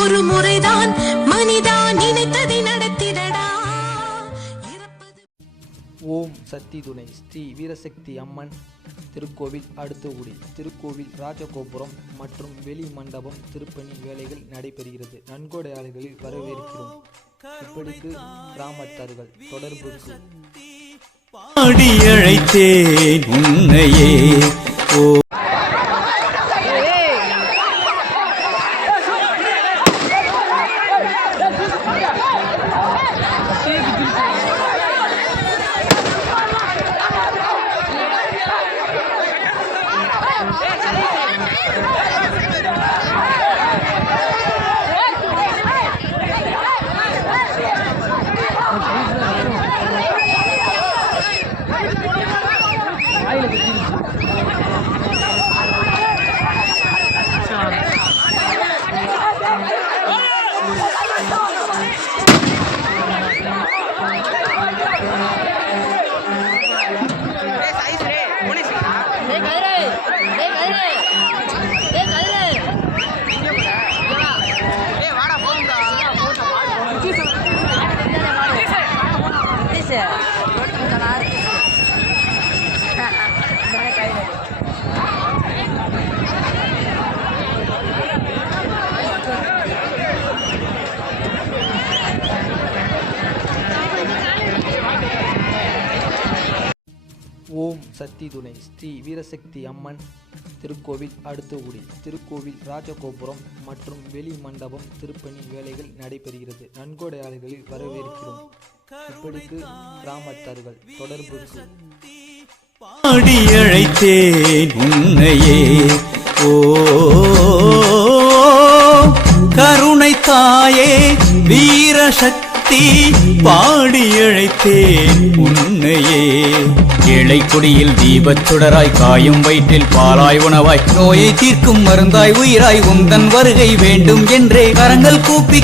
ஒரு முறைதான் மனிதா நினைத்ததை நடத்திடடா. ஓம் சக்தி துணை ஸ்ரீ வீரசக்தி அம்மன் திருக்கோவில் அடுத்தகுடி திருக்கோவில் ராஜகோபுரம் மற்றும் வெளி மண்டபம் திருப்பணி வேலைகள் நடைபெறுகிறது. நன்கொடையாளர்களில் வரவேற்கிறோம். இப்படிக்கு கிராமத்தார்கள் தொடர்புக்கு பாடி அழைத்தேன் உன்னையே. ஓம் சக்தி துணை ஸ்ரீ வீரசக்தி அம்மன் திருக்கோவில் அடுத்தகுடி திருக்கோவில் ராஜகோபுரம் மற்றும் வெளி மண்டபம் திருப்பணி வேலைகள் நடைபெறுகிறது. நன்கொடையாளர்களில் வரவேற்கிறோம். இப்படிக்கு கிராமத்தார்கள் தொடர்புக்கு பாடி அழைத்தேன் உன்னையே. ஓ கருணை தாயே வீரசக்தி பாடி அழைத்தேன் உன்னையே. ஏழை கொடியில் தீபச் சுடராய் காயும் வயிற்றில் பாலாய் உணவாய் நோயை தீர்க்கும் மருந்தாய் உயிராய் உந்தன் வருகை வேண்டும் என்றே கரங்கள் கூப்பி